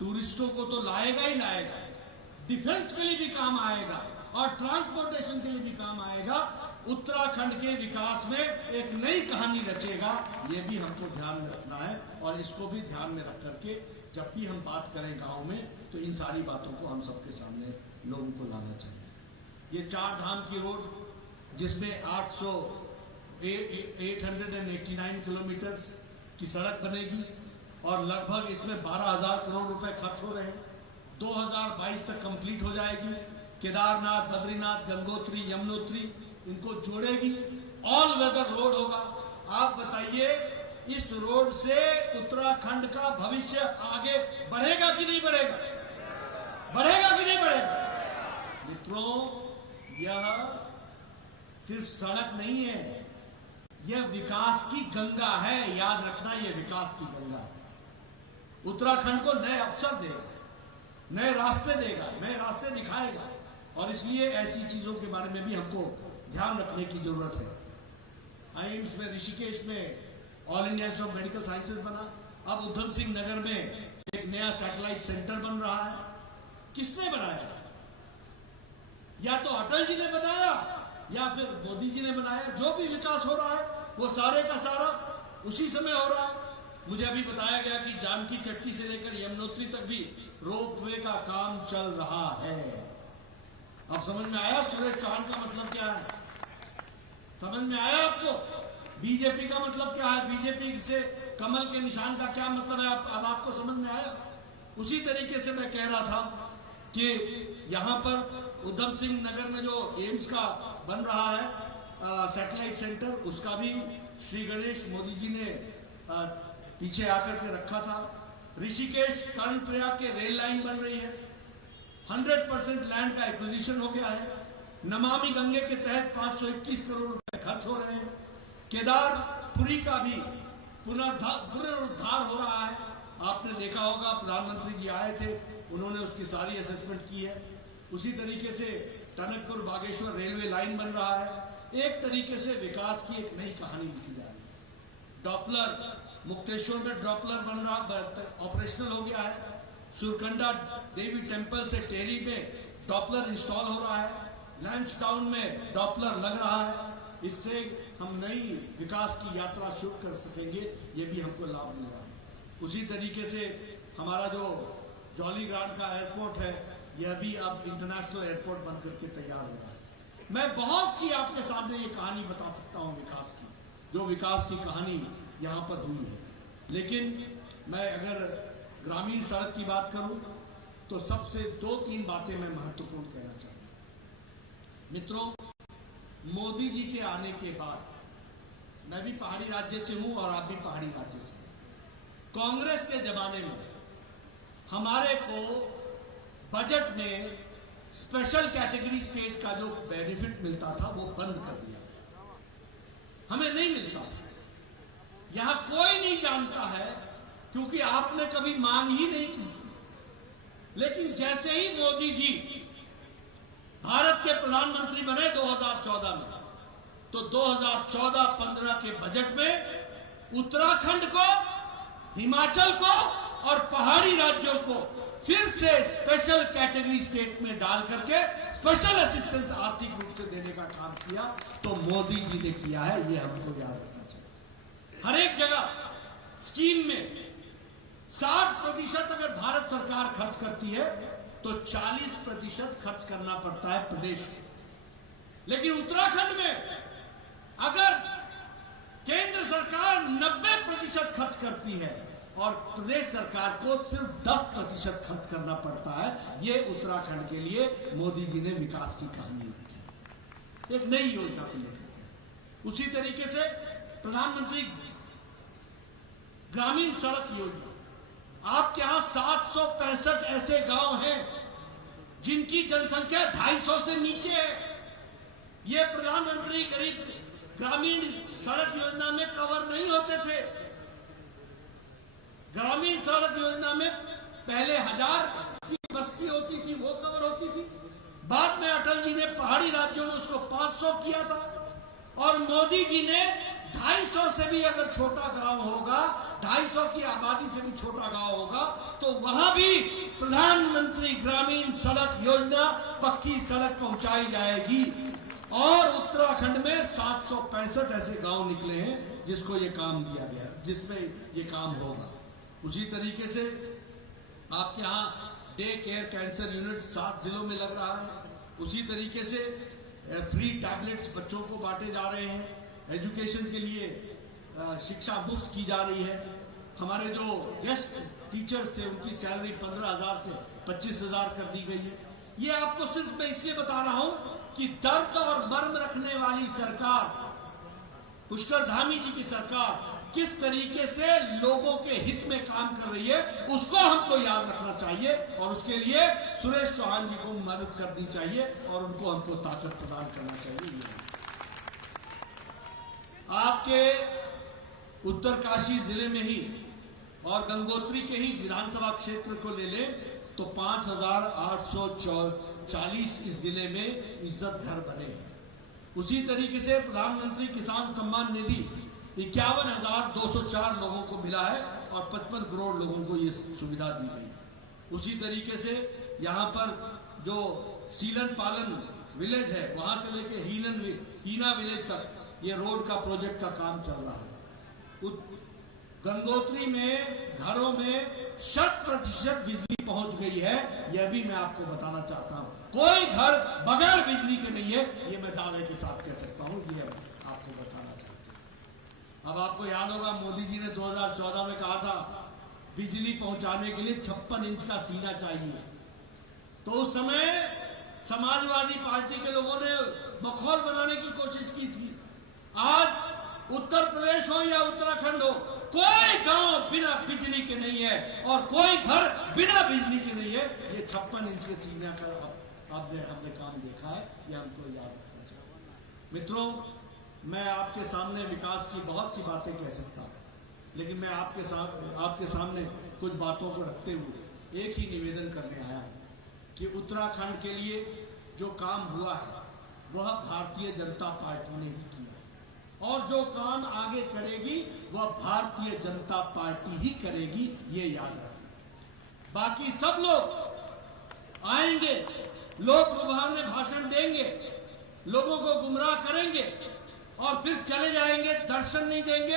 टूरिस्टों को तो लाएगा ही लाएगा, डिफेंस के लिए भी काम आएगा, और ट्रांसपोर्टेशन के लिए भी काम आएगा। उत्तराखंड के विकास में एक नई कहानी रचेगा, ये भी हमको ध्यान में रखना है। और इसको भी ध्यान में रख करके जब भी हम बात करें गांव में, तो इन सारी बातों को हम सबके सामने लोगों को लाना चाहिए। ये 4 धाम की रोड, जिसमें 889 किलोमीटर की सड़क बनेगी, और लगभग इसमें 12,000 करोड़ रुपए खर्च हो रहे हैं। 2022 तक कंप्लीट हो जाएगी। केदारनाथ, बद्रीनाथ, गंगोत्री, यमुनोत्री, इनको जोड़ेगी। ऑल वेदर रोड होगा। आप बताइए, इस रोड से उत्तराखंड का भविष्य आगे बढ़ेगा कि नहीं बढ़ेगा? बढ़ेगा कि नहीं बढ़ेगा? मित्रों, यह सिर्फ सड़क नहीं है, यह विकास की गंगा है। याद रखना, यह विकास की गंगा है। उत्तराखंड को नए अवसर देगा, नए रास्ते देगा, नए रास्ते दिखाएगा। और इसलिए ऐसी चीजों के बारे में भी हमको ध्यान रखने की जरूरत है। एम्स में, ऋषिकेश में all India institute of medical sciences बना। अब उधम सिंह नगर में एक नया सैटेलाइट सेंटर बन रहा है। किसने बनाया? या तो अटल जी ने बनाया या फिर मोदी जी ने बनाया। जो भी विकास हो रहा है वो सारे का सारा उसी समय हो रहा है। मुझे अभी बताया गया कि जानकी चट्टी से लेकर यमुनोत्री तक भी रोपवे का काम चल रहा है। अब समझ में आया सुरेश चौहान का मतलब क्या है? समझ में आया आपको? बीजेपी का मतलब क्या है? बीजेपी से कमल के निशान का क्या मतलब है? अब आपको समझ में आया? उसी तरीके से मैं कह रहा था कि यहां पर उधम सिंह नगर में जो एम्स का बन रहा है सैटेलाइट सेंटर, उसका भी श्री गणेश मोदी जी ने पीछे आकर के रखा था। ऋषिकेश कर्णप्रयाग के रेल लाइन बन रही है। 100% लैंड का एक्विजिशन हो गया है। नमामि गंगे के तहत 521 करोड़ रुपए खर्च हो रहे हैं। केदारपुरी का भी पुनरुद्धार हो रहा है। आपने देखा होगा, प्रधानमंत्री जी आए थे, उन्होंने उसकी सारी असेसमेंट की है। उसी तरीके से टनकपुर बागेश्वर रेलवे लाइन बन रहा है। एक तरीके से विकास की एक नई कहानी लिखी जा रही है। डॉपलर मुक्तेश्वर में ड्रॉपलर बन रहा, ऑपरेशनल हो गया है। सुरकंडा देवी टेम्पल से टेरी में डॉपलर इंस्टॉल हो रहा है। लैंसडाउन में डॉपलर लग रहा है। इससे हम नई विकास की यात्रा शुरू कर सकेंगे, ये भी हमको लाभ मिल रहा है। उसी तरीके से हमारा जो जॉली ग्रांट का एयरपोर्ट है, यह भी अब इंटरनेशनल एयरपोर्ट बनकर के तैयार हो रहा है। मैं बहुत सी आपके सामने ये कहानी बता सकता हूँ विकास की, जो विकास की कहानी यहाँ पर हुई है। लेकिन मैं अगर ग्रामीण सड़क की बात करूं तो सबसे 2-3 बातें मैं महत्वपूर्ण कहना चाहूंगा। मित्रों, मोदी जी के आने के बाद, मैं भी पहाड़ी राज्य से हूं और आप भी पहाड़ी राज्य से हैं। कांग्रेस के जमाने में हमारे को बजट में स्पेशल कैटेगरी स्टेट का जो बेनिफिट मिलता था वो बंद कर दिया, हमें नहीं मिलता था। यहां कोई नहीं जानता है क्योंकि आपने कभी मांग ही नहीं की। लेकिन जैसे ही मोदी जी भारत के प्रधानमंत्री बने 2014 में, तो 2014-15 के बजट में उत्तराखंड को, हिमाचल को और पहाड़ी राज्यों को फिर से स्पेशल कैटेगरी स्टेट में डाल करके स्पेशल असिस्टेंस आर्थिक रूप से देने का काम किया। तो मोदी जी ने किया है, ये हमको याद रखना चाहिए। हर एक जगह स्कीम में 60% अगर भारत सरकार खर्च करती है तो 40% खर्च करना पड़ता है प्रदेश को। लेकिन उत्तराखंड में अगर केंद्र सरकार 90% खर्च करती है और प्रदेश सरकार को सिर्फ 10% खर्च करना पड़ता है। ये उत्तराखंड के लिए मोदी जी ने विकास की कहानी लिखी, एक नई योजना को लेकर। उसी तरीके से प्रधानमंत्री ग्रामीण सड़क योजना, आपके यहां 765 ऐसे गांव हैं जिनकी जनसंख्या 250 से नीचे है। ये प्रधानमंत्री गरीब ग्रामीण सड़क योजना में कवर नहीं होते थे। ग्रामीण सड़क योजना में पहले 1000 की बस्ती होती थी, वो कवर होती थी। बाद में अटल जी ने पहाड़ी राज्यों में उसको 500 किया था और मोदी जी ने 250 से भी अगर छोटा गांव होगा, 250 की आबादी से भी छोटा गांव होगा, तो वहां भी प्रधानमंत्री ग्रामीण सड़क योजना पक्की सड़क पहुंचाई जाएगी। और उत्तराखंड में 765 ऐसे गांव निकले हैं जिसको ये काम दिया गया, जिसमें ये काम होगा। उसी तरीके से आपके यहाँ डे केयर कैंसर यूनिट 7 जिलों में लग रहा है। उसी तरीके से फ्री टैबलेट्स बच्चों को बांटे जा रहे हैं। एजुकेशन के लिए शिक्षा मुफ्त की जा रही है। हमारे जो गेस्ट टीचर्स थे उनकी सैलरी 15,000 से 25,000 कर दी गई है। ये आपको सिर्फ मैं इसलिए बता रहा हूं कि दर्द और मर्म रखने वाली सरकार, पुष्कर धामी जी की सरकार किस तरीके से लोगों के हित में काम कर रही है, उसको हमको याद रखना चाहिए। और उसके लिए सुरेश चौहान जी को मदद करनी चाहिए और उनको हमको ताकत प्रदान करना चाहिए। आपके उत्तरकाशी जिले में ही और गंगोत्री के ही विधानसभा क्षेत्र को ले ले तो 5,840 इस जिले में इज्जत घर बने हैं। उसी तरीके से प्रधानमंत्री किसान सम्मान निधि 51,204 लोगों को मिला है और 55 करोड़ लोगों को ये सुविधा दी गई है। उसी तरीके से यहाँ पर जो सीलन पालन विलेज है वहां से लेके हीना विलेज तक ये रोड का प्रोजेक्ट का काम चल रहा है। गंगोत्री में घरों में 100% बिजली पहुंच गई है, यह भी मैं आपको बताना चाहता हूं। कोई घर बगैर बिजली के नहीं है, ये मैं दावे के साथ कह सकता हूं, ये आपको बताना चाहता हूं। अब आपको याद होगा मोदी जी ने 2014 में कहा था बिजली पहुंचाने के लिए 56 इंच का सीना चाहिए, तो उस समय समाजवादी पार्टी के लोगों ने मखौल बनाने की कोशिश की थी। आज उत्तर प्रदेश हो या उत्तराखंड हो, कोई गांव बिना बिजली के नहीं है और कोई घर बिना बिजली के नहीं है। ये 56 इंच के सीना का हमने काम देखा है, ये हमको याद रखना चाहिए। मित्रों, मैं आपके सामने विकास की बहुत सी बातें कह सकता हूं, लेकिन मैं आपके सामने कुछ बातों को रखते हुए एक ही निवेदन करने आया हूं कि उत्तराखंड के लिए जो काम हुआ है वह भारतीय जनता पार्टी ने ही किया और जो काम आगे करेगी वह भारतीय जनता पार्टी ही करेगी, ये याद रखना। बाकी सब लोग आएंगे, लोक लुभावन में भाषण देंगे, लोगों को गुमराह करेंगे और फिर चले जाएंगे, दर्शन नहीं देंगे,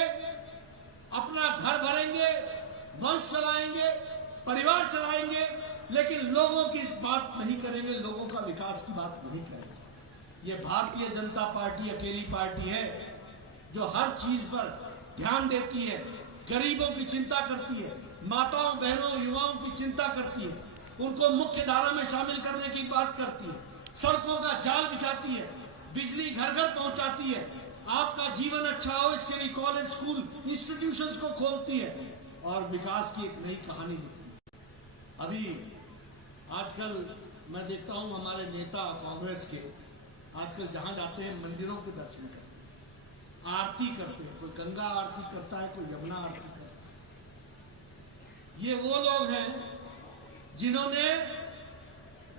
अपना घर भरेंगे, वंश चलाएंगे, परिवार चलाएंगे, लेकिन लोगों की बात नहीं करेंगे, लोगों का विकास की बात नहीं करेंगे। ये भारतीय जनता पार्टी अकेली पार्टी है जो हर चीज पर ध्यान देती है, गरीबों की चिंता करती है, माताओं बहनों युवाओं की चिंता करती है, उनको मुख्य धारा में शामिल करने की बात करती है, सड़कों का जाल बिछाती है, बिजली घर घर पहुंचाती है, आपका जीवन अच्छा हो इसके लिए कॉलेज स्कूल इंस्टीट्यूशंस को खोलती है और विकास की एक नई कहानी लिखती है। अभी आजकल मैं देखता हूं हमारे नेता कांग्रेस के आजकल जहां जाते हैं मंदिरों के दर्शन करते हैं, आरती करते हैं, कोई गंगा आरती करता है, कोई यमुना आरती करता है। ये वो लोग हैं जिन्होंने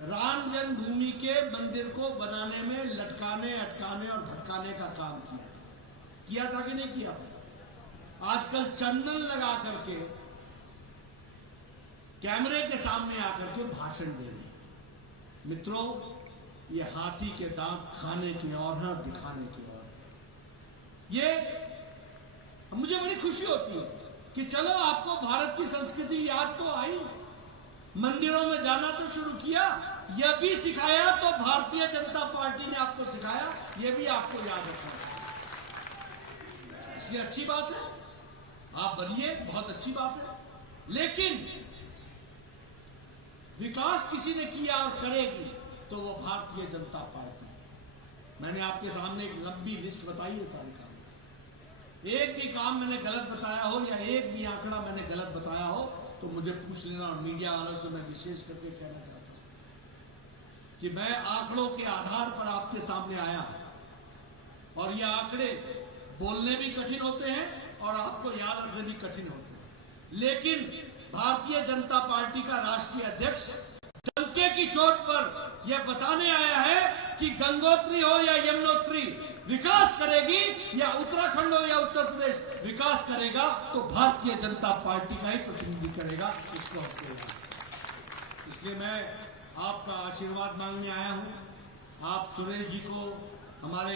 राम जन्मभूमि के मंदिर को बनाने में लटकाने, अटकाने और भटकाने का काम किया था कि नहीं किया? आजकल चंदन लगा करके कैमरे के सामने आकर के भाषण दे रहे। मित्रों, ये हाथी के दांत खाने की और है, दिखाने की और। ये मुझे बड़ी खुशी होती है कि चलो आपको भारत की संस्कृति याद तो आई, मंदिरों में जाना तो शुरू किया, यह भी सिखाया तो भारतीय जनता पार्टी ने आपको सिखाया, यह भी आपको याद रखना। इसलिए अच्छी बात है, आप बनिए, बहुत अच्छी बात है, लेकिन विकास किसी ने किया और करेगी तो वो भारतीय जनता पार्टी। मैंने आपके सामने एक लंबी लिस्ट बताई है सारे काम, एक भी काम मैंने गलत बताया हो या एक भी आंकड़ा मैंने गलत बताया हो तो मुझे पूछ लेना। और मीडिया वालों से मैं विशेष करके कहना चाहता हूं कि मैं आंकड़ों के आधार पर आपके सामने आया हूं और ये आंकड़े बोलने भी कठिन होते हैं और आपको याद रखने भी कठिन होते हैं, लेकिन भारतीय जनता पार्टी का राष्ट्रीय अध्यक्ष डंके की चोट पर यह बताने आया है कि गंगोत्री हो या यमुनोत्री विकास करेगी, या उत्तराखंड हो या उत्तर प्रदेश विकास करेगा तो भारतीय जनता पार्टी का ही प्रतिनिधि करेगा, इसको हम कहेंगे। इसलिए मैं आपका आशीर्वाद मांगने आया हूं। आप सुरेश जी को, हमारे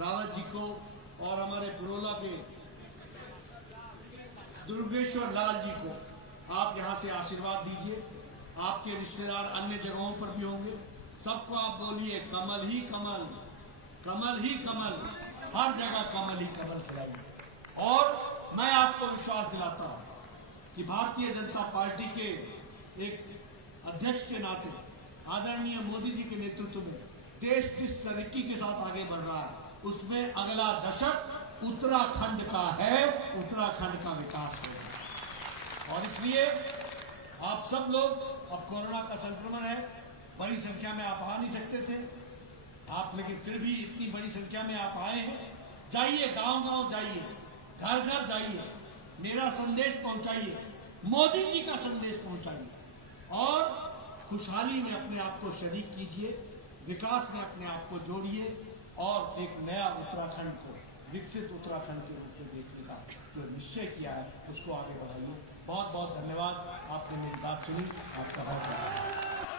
रावत जी को और हमारे पुरोला के दुर्गेश्वर लाल जी को आप यहां से आशीर्वाद दीजिए। आपके रिश्तेदार अन्य जगहों पर भी होंगे, सबको आप बोलिए कमल ही कमल, कमल ही कमल, हर जगह कमल ही कमल खिलाइए। और मैं आपको विश्वास दिलाता हूं कि भारतीय जनता पार्टी के एक अध्यक्ष के नाते आदरणीय मोदी जी के नेतृत्व में देश जिस तरक्की के साथ आगे बढ़ रहा है उसमें अगला दशक उत्तराखंड का है, उत्तराखंड का विकास होगा। और इसलिए आप सब लोग, अब कोरोना का संक्रमण है, बड़ी संख्या में आप आ नहीं सकते थे आप, लेकिन फिर भी इतनी बड़ी संख्या में आप आए हैं। जाइए, गांव गांव जाइए, घर घर जाइए, मेरा संदेश पहुंचाइए मोदी जी का संदेश पहुंचाइए और खुशहाली में अपने आप को शरीक कीजिए, विकास में अपने आप को जोड़िए और एक नया उत्तराखंड को विकसित उत्तराखंड के रूप में देखने का जो निश्चय किया है उसको आगे बढ़ाइए। बहुत बहुत धन्यवाद, आपने मेरी बात सुनी, आपका बहुत धन्यवाद।